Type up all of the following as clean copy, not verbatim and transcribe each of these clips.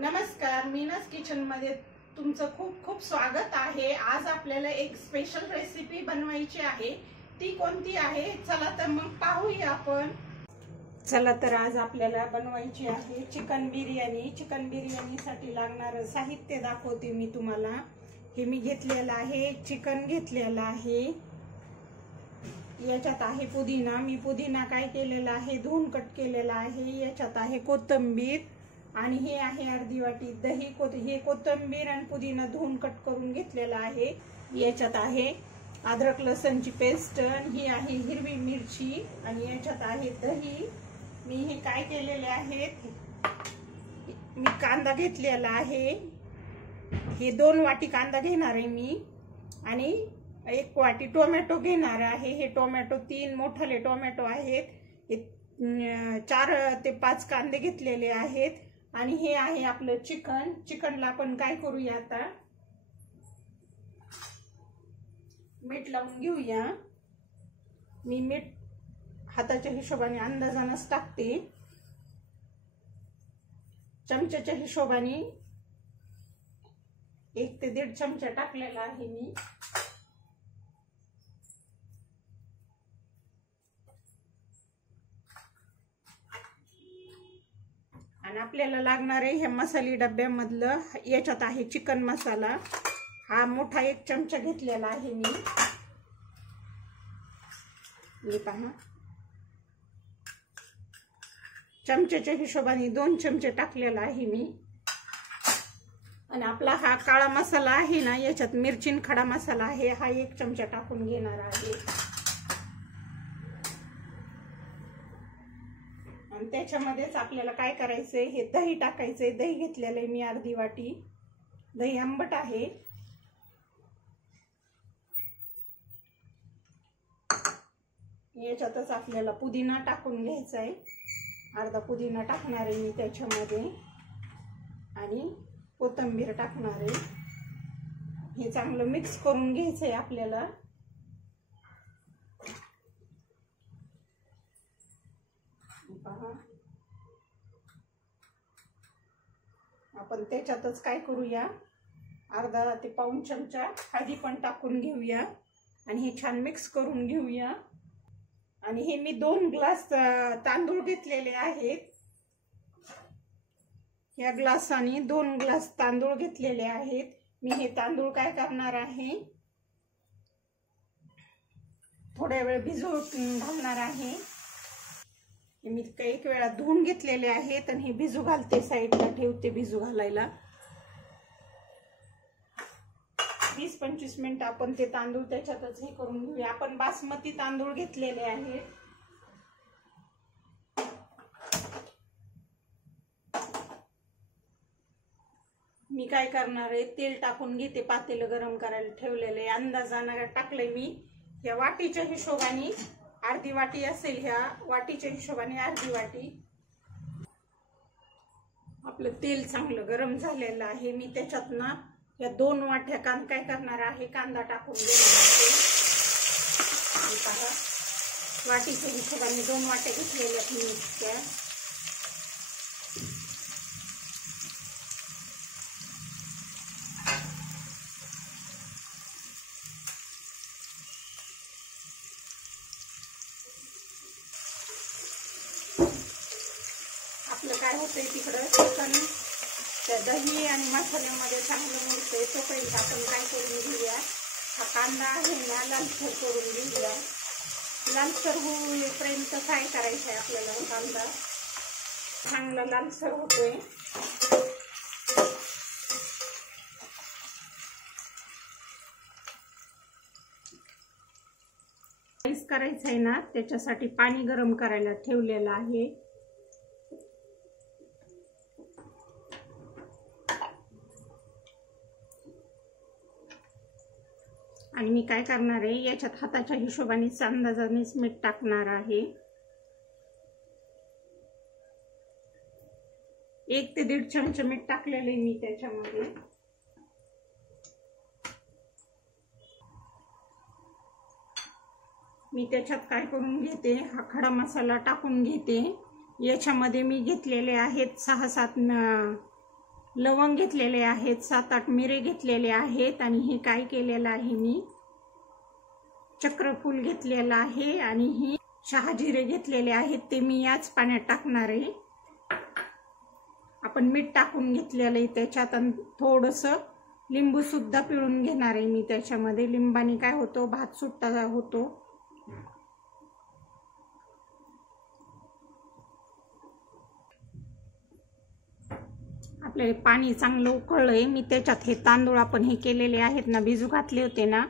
नमस्कार, मीनाज किचन मध्ये तुमचं खूप खूप स्वागत आहे। आज आपल्याला एक स्पेशल रेसिपी बनवायची आहे। ती कोणती आहे चला तर मग पाहूया आपण। चला तर आज आपल्याला बनवायची आहे चिकन बिर्याणी। चिकन बिर्याणीसाठी लागणारे साहित्य दाखवते मी तुम्हाला। हे मी घेतलेलं आहे, चिकन घेतलेलं आहे, याच्यात आहे पुदिना। मी पुदिना काय केलेला आहे, धुवून कट केलेला आहे। याच्यात आहे कोथिंबीर आणि हे आहे अर्धी वाटी दही। हे कोथिंबीर आणि पुदिना धुवून कट करून घेतलेला आहे। याच्यात आहे अद्रक लसणची पेस्ट, ही आहे हिरवी मिरची आणि याच्यात आहे दही। मी हे काय केलेले आहेत, मी कांदा घेतलेला आहे, हे 2 वाटी कांदा घेणार आहे मी आणि 1 वाटी टोमॅटो घेणार आहे। हे टोमॅटो 3 मोठे टोमॅटो आहेत, हे 4 ते 5 कांदे घेतलेले आहेत आणि हे आहे आपलं चिकन। चिकनला आपण काय करूया आता, मीठ लावून घेऊया। मी मीठ हाताच्या हिशोबाने अंदाजानच टाकते, चमच्याच्या हिशोबाने 1 ते 1.5 चमचा टाकलेला आहे मी। आणि आपल्याला लागणार आहे ह्या मसाले डब्यामधलं, याच्यात आहे चिकन मसाला, हा मोठा 1 चमचा घेतलेला आहे मी। हे पहा, चमच्याच्या हिशोबाने 2 चमचे टाकलेला आहे मी। आणि आपला हा काळा मसाला आहे ना, याच्यात मिरची खडा मसाला आहे, हा 1 चमचा टाकून घेणार आहे। आणि त्याच्यामध्येच आपल्याला काय करायचंय, हे दही टाकायचंय। दही घेतलेलं आहे मी अर्धी वाटी, दही आंबट आहे। याच्यातच आपल्याला पुदिना टाकून घ्यायचा आहे, अर्धा पुदिना टाकणार आहे मी त्याच्यामध्ये आणि कोथिंबीर टाकणार आहे। हे चांगलं मिक्स करून घ्यायचंय आपल्याला। आपण त्याच्यातच काय करूया, अर्धा ते पाऊण चमचा हळदी पण टाकून घेऊया आणि हे छान मिक्स करून घेऊया। आणि हे मी 2 ग्लास तांदूळ घेतलेले आहेत, या ग्लासाने 2 ग्लास तांदूळ घेतलेले आहेत। मी हे तांदूळ काय करणार आहे, थोड्या वेळ भिजवून घालणार आहे। मी 1 वेळा धुवून घेतलेले आहेत आणि हे भिजू घालते, साईडला ठेवते भिजू घालायला। 20-25 मिनिट आपण ते तांदूळ त्याच्यातच हे करून घेऊया। आपण बासमती तांदूळ घेतलेले आहेत। मी काय करणार आहे, तेल टाकून घेते, पातेलं गरम करायला ठेवलेले, अंदाजाने टाकले मी। या वाटीच्या हिशोबाने अर्धी वाटी असेल, ह्या वाटीच्या हिशोबाने अर्धी वाटी। आपलं तेल चांगलं गरम झालेलं आहे। मी त्याच्यात ना या 2 वाट्या काय करणार आहे, कांदा टाकून घेणार आहे। वाटीच्या हिशोबाने 2 वाट्या घेतलेल्या मी त्या। आपलं काय होतंय तिकडं, चिकन त्या दही आणि मसाल्यामध्ये चांगलं मुरतंय, तोपर्यंत आपण काय करून घेऊया, हा कांदा आहे ना लालसर करून घेऊया। लालसर होईपर्यंत फ्राय करायचं आहे आपल्याला। कांदा चांगला लालसर होतोय। राईस करायचं आहे ना, त्याच्यासाठी पाणी गरम करायला ठेवलेलं आहे। आणि मी काय करणार आहे, याच्यात हाताच्या हिशोबाने अंदाजानेच मीठ टाकणार आहे। 1 ते 1.5 चमचे मीठ टाकलेले मी त्याच्यामध्ये। मी त्याच्यात काय करून घेते, हा खडा मसाला टाकून घेते। याच्यामध्ये मी घेतलेले आहेत 6-7 लवंग घेतलेले आहेत, 7-8 मिरे घेतलेले आहेत आणि हे काय केलेलं आहे मी चक्रफूल घेतलेलं आहे आणि हे शहाजिरे घेतलेले आहेत ते मी याच पाण्यात टाकणार आहे. आपण मीठ टाकून घेतलेलं आहे त्याच्यात आणि थोडंसं लिंबू सुद्धा पिळून घेणार आहे मी त्याच्यामध्ये. लिंबाने काय होतो भात सुट्टा होतो. आपले पाणी चांगलं उकळलंय. मी त्याच्यात हे तांदूळ आपण हे केलेले आहेत ना, भिजू घातले होते ना,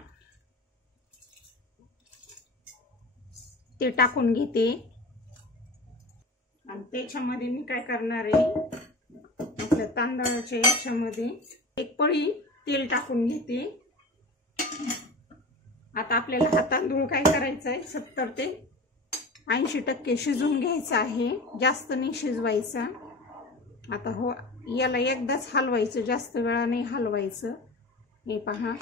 ते टाकून घेते. आणि त्याच्यामध्ये मी काय करणार आहे आपल्या तांदळाच्या याच्यामध्ये 1 पळी तेल टाकून घेते. आता आपल्याला हा तांदूळ काय करायचा आहे 70 ते 80% शिजवून घ्यायचा आहे, जास्त नाही शिजवायचा. आता हो याला एकदाच हलवायचं, जास्त वेळा नाही हलवायचं. हे पहा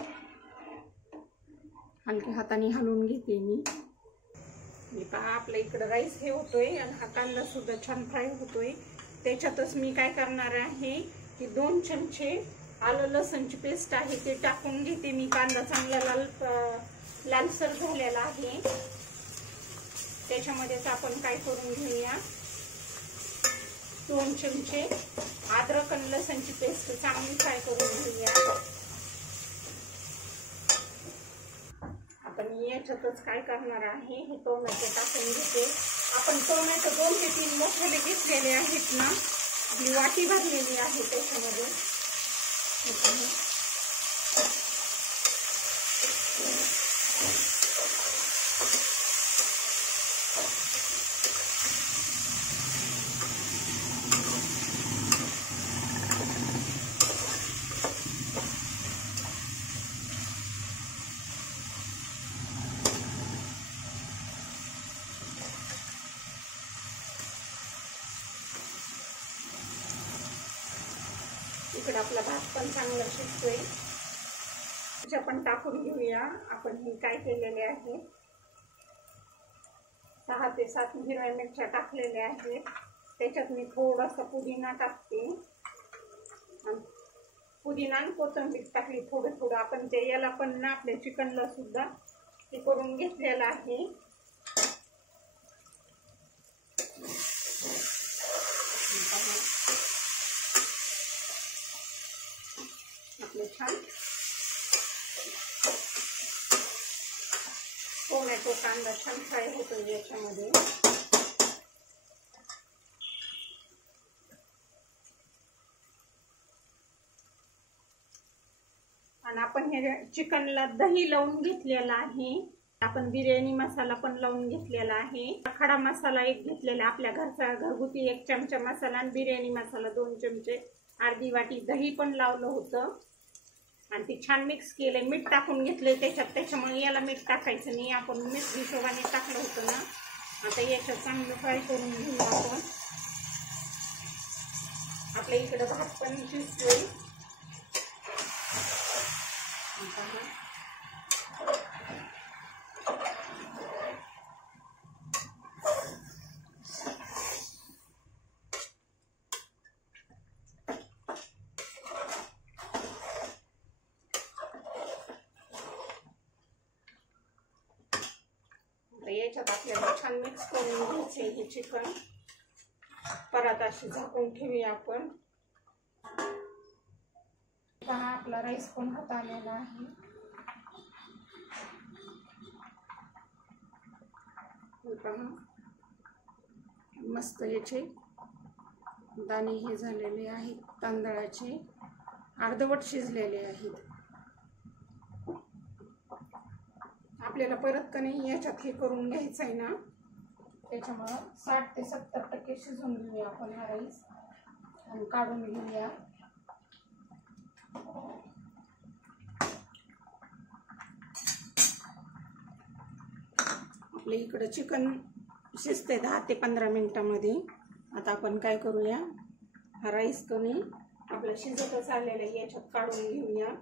हलक्या हाताने हलवून घेते मी. हे पहा आपल्या इकडं राईस हे होतोय आणि हा कांदा सुद्धा छान फ्राय होतोय. त्याच्यातच मी काय करणार आहे की 2 चमचे आलं लसूणची पेस्ट आहे ते टाकून घेते मी. कांदा चांगला लालसर झालेला आहे. त्याच्यामध्येच आपण काय करून घेऊया 2 चमचे अद्रक आणि लसूणची पेस्ट चांगली फ्राय करून घेऊया. आपण याच्यातच काय करणार आहे हे टोमॅटो टाकून घेते. आपण टोमॅटो 2 ते 3 मोठे घेतलेले आहेत ना, ही वाटी भरलेली आहे त्याच्यामध्ये. इकडे आपला भात पण चांगला शिजतोय. आपण टाकून घेऊया. आपण हे काय केलेले आहे 6 ते 7 हिरव्या मिरच्या टाकलेल्या आहेत. त्याच्यात मी थोडासा पुदिना टाकते. पुदिना आणि कोथिंबीर टाकली थोडं थोडं. आपण ते याला पण ना आपल्या चिकनला सुद्धा हे करून घेतलेलं आहे. आपले छान टोमॅटो कांदा छान फ्राय होतो याच्यामध्ये. आणि आपण हे चिकनला दही लावून घेतलेला आहे. आपण बिर्याणी मसाला पण लावून घेतलेला आहे. खडा मसाला 1 घेतलेला, आपल्या घरचा घरगुती 1 चमचा मसाला आणि बिर्याणी मसाला 2 चमचे, अर्धी वाटी दही पण लावलं होतं आणि ते छान मिक्स केले. मीठ टाकून घेतले त्याच्यात, त्याच्यामुळे याला मीठ टाकायचं नाही. आपण मीठ हिशोबाने टाकलं होतं ना. आता याच्यात चांगलं फ्राय करून घेऊ आपण. आपल्या इकडे भात पण शिजतोय. याच्यात आपल्याला छान मिक्स करून घ्यायचे हे चिकन. परत अशी झाकून ठेवूया आपण. पहा आपला राईस पण होत आलेला आहे. मस्त याचे दाणे हे झालेले आहेत, तांदळाचे अर्धवट शिजलेले आहेत. आपल्याला परत का नाही याच्यात हे करून घ्यायचं आहे ना, त्याच्यामुळं 60 ते 70% शिजवून घेऊया आपण हा राईस आणि काढून घेऊया. आपल्या इकडं चिकन शिजते 10 ते 15 मिनिटांमध्ये. आता आपण काय करूया, हा राईस कमी आपलं शिजतच आलेलं आहे याच्यात काढून घेऊया.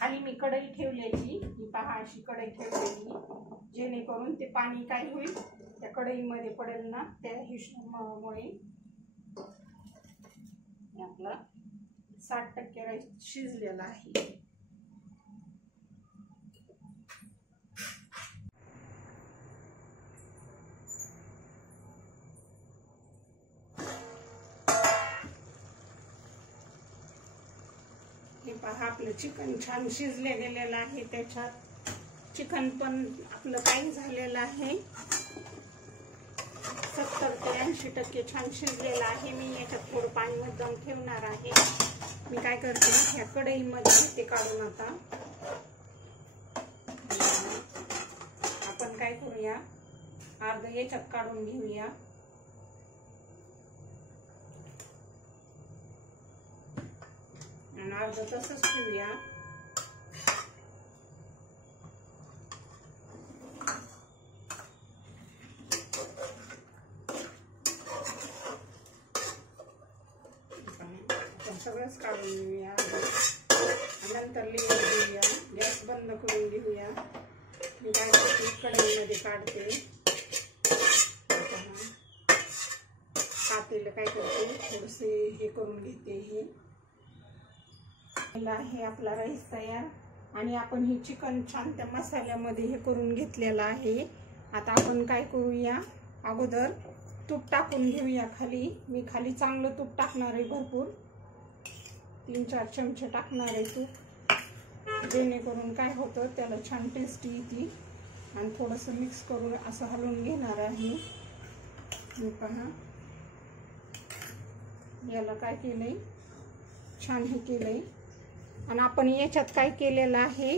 खाली मी कढई ठेवलेली, ही पहा अशी कढई ठेवलेली, जेणेकरून ते पाणी काय होईल त्या कढईमध्ये पडेल ना, त्या हिशोबामुळे आपला 60% राईस शिजलेला आहे. हे पहा आपलं चिकन छान शिजले गेलेलं आहे. त्याच्यात चिकन पण आपलं काही झालेलं आहे. 70 ते 80% छान शिजलेलं आहे. मी याच्यात थोडं पाणी मुद्दाम ठेवणार आहे. मी काय करते, ह्या कढईमध्ये ते काढून आता आपण काय करूया, अर्ध याच्यात काढून घेऊया. आणि अर्ध तसंच ठेवूया. सगळंच काढून घेऊया. नंतर लेअर देऊया. गॅस बंद करून घेऊया. मी काय करते, कढईमध्ये काढते. पातेलं काय करते, थोडेसे हे करून घेते. हे आपला राईस तयार. आणि आपण हे चिकन छान त्या मसाल्यामध्ये हे करून घेतलेलं आहे. आता आपण काय करूया, अगोदर तूप टाकून घेऊया खाली. मी खाली चांगलं तूप टाकणार आहे, भरपूर 3-4 चमचे टाकणार आहे तूप, जेणेकरून काय होतं त्याला छान टेस्टी येते. आणि थोडंसं मिक्स करून असं हलवून घेणार आहे. मी पहा याला काय केलंय, छान हे केलंय. आणि आपण याच्यात काय केलेलं आहे,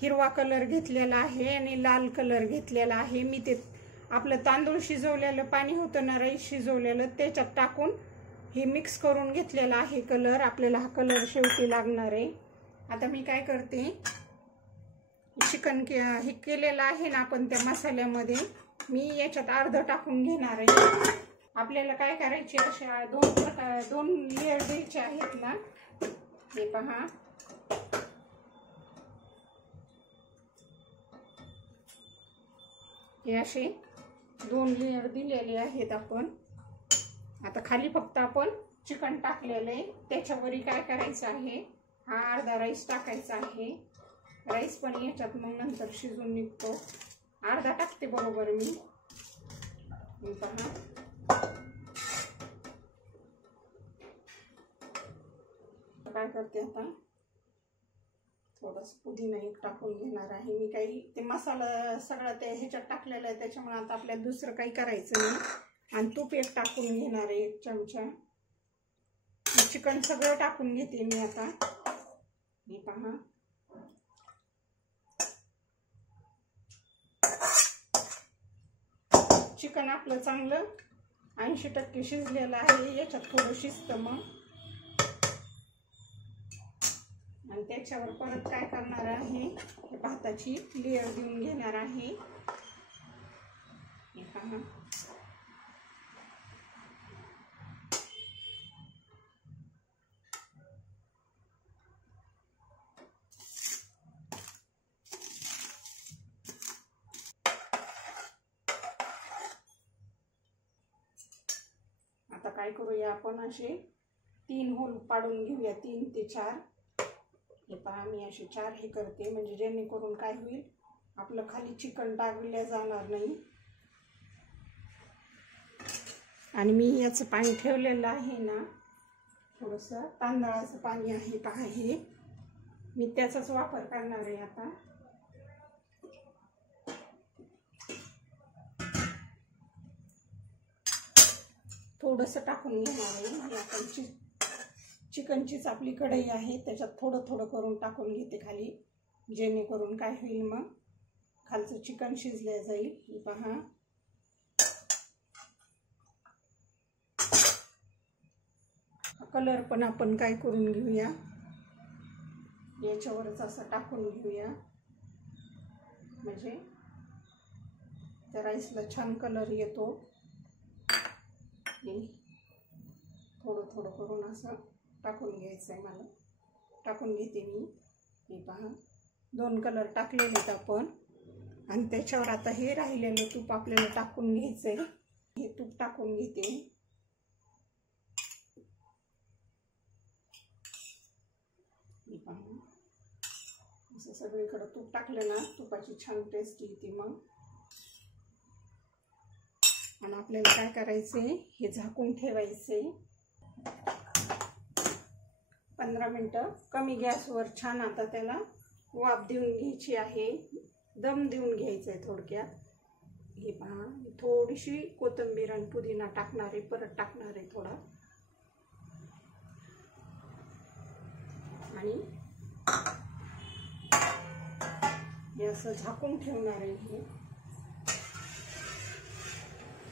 हिरवा कलर घेतलेला आहे आणि लाल कलर घेतलेला आहे. मी ते आपलं तांदूळ शिजवलेलं पाणी होतं ना, राईस शिजवलेलं, त्याच्यात टाकून हे मिक्स करून घेतलेला आहे कलर. आपल्याला हा कलर शेवटी लागणार आहे. आता मी काय करते, चिकन हे केलेलं आहे ना आपण त्या मसाल्यामध्ये, मी याच्यात अर्ध टाकून घेणार आहे. आपल्याला काय करायचे, अशा दोन लेअर द्यायचे आहेत ना. हे पहा, हे असे 2 लेअर दिलेले आहेत आपण. आता खाली फक्त आपण चिकन टाकलेले, त्याच्यावरही काय करायचं आहे, हा अर्धा राईस टाकायचा आहे. राईस पण याच्यात मग नंतर शिजून निघतो. अर्धा टाकते बरोबर मी. पहा काय करते, आता थोडंसं पुदिना एक टाकून घेणार आहे. मी काही ते मसाला सगळा त्या ह्याच्यात टाकलेला आहे, त्याच्यामुळे आता आपल्याला दुसरं काही करायचं नाही. आणि तूप एक टाकून घेणार आहे, 1 चमचा. चिकन सगळं टाकून घेते मी आता. हे पहा, चिकन आपलं चांगलं 80% शिजलेलं आहे. याच्यात थोडं शिजतं मग. आणि त्याच्यावर परत काय करणार आहे, भाताची लेअर देऊन घेणार आहे. हे पहा, आता काय करूया, आपण असे 3 होल पाडून घेऊया, 3 ते 4. हे पहा, मी असे 4 हे करते, म्हणजे जेणेकरून काय होईल, आपलं खाली चिकन टाकल्या जाणार नाही. आणि मी याचं पाणी ठेवलेलं आहे ना, थोडंसं तांदळाचं पाणी आहे पहा, हे मी त्याचाच वापर करणार आहे. आता थोडंसं टाकून घेणार आहे. आपण चिकनचीच आपली कढई आहे, त्याच्यात थोडं थोडं करून टाकून घेते खाली, जेणेकरून काय होईल, मग खालचं चिकन शिजलं जाईल. पहा, कलर पण आपण काय करून घेऊया, याच्यावरच असं टाकून घेऊया, म्हणजे त्या राईसला छान कलर येतो. थोडं थोडं करून असं टाकून घ्यायचं आहे मला. टाकून घेते मी. हे पहा, 2 कलर टाकलेले आहेत आपण. आणि त्याच्यावर आता हे राहिलेलं तूप आपल्याला टाकून घ्यायचंय. हे तूप टाकून घेते. पहा, असं सगळीकडे तूप टाकलं ना, तुपाची छान टेस्ट येते मग. आणि आपल्याला काय करायचे, हे झाकून ठेवायचे 15 मिनटं कमी गॅसवर. छान आता त्याला वाफ देऊन घ्यायची आहे, दम देऊन घ्यायचं आहे थोडक्यात. हे पहा, थोडीशी कोथिंबीर आणि पुदिना टाकणार आहे, परत टाकणार आहे थोडा. आणि हे असं झाकून ठेवणार आहे. हे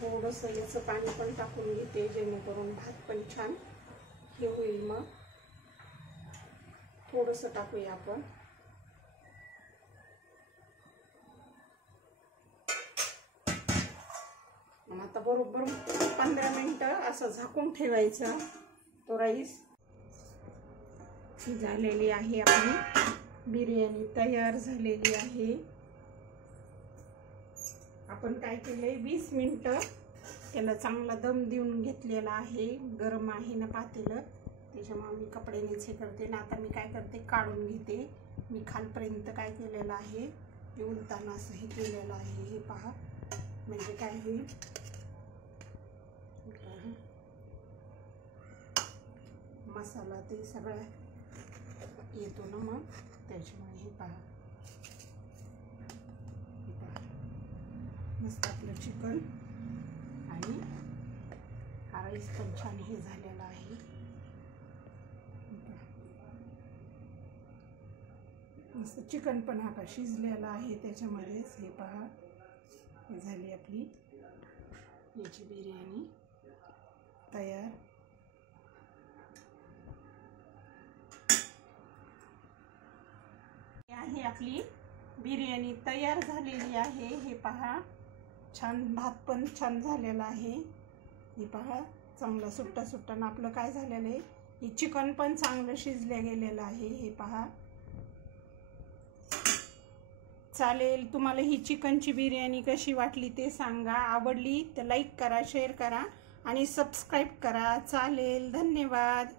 थोडंसं याचं पाणी पण टाकून घेते, जेणेकरून भात पण छान हे होईल. मग थोडंसं टाकूया आपण. आता बरोबर 15 मिनटं असं झाकून ठेवायचं. तो राईस झालेली आहे, आपली बिर्याणी तयार झालेली आहे. आपण काय केलंय, 20 मिनिटं त्याला चांगला दम देऊन घेतलेला आहे. गरम आहे ना पातेलं, त्याच्यामुळे मी कपड्यानेच हे करते ना. आता मी काय करते, काढून घेते. मी खालपर्यंत काय केलेलं आहे, हे उलताना असं हे केलेलं आहे. हे पहा, म्हणजे काय होईल, मसाला ते सगळं येतो ना मग, त्याच्यामुळे. हे पहा, मस्त आपलं चिकन आणि हा राईस पण छान हे झालेला आहे. मस्त चिकन पण हा का शिजलेला आहे त्याच्यामध्येच. हे पहा, हे झाली आपली याची बिर्याणी तयार. आहे आपली बिर्याणी तयार झालेली आहे. हे पहा, छान भात पण छान झालेला आहे. हे पहा, चांगला सुट्टा सुट्टा ना आपलं काय झालेलं आहे. हे चिकन पण चांगलं शिजलं गेलेलं आहे. हे पहा, चालेल. तुम्हाला ही चिकनची बिर्याणी कशी वाटली ते सांगा. आवडली तर लाईक करा, शेअर करा आणि सबस्क्राईब करा. चालेल, धन्यवाद.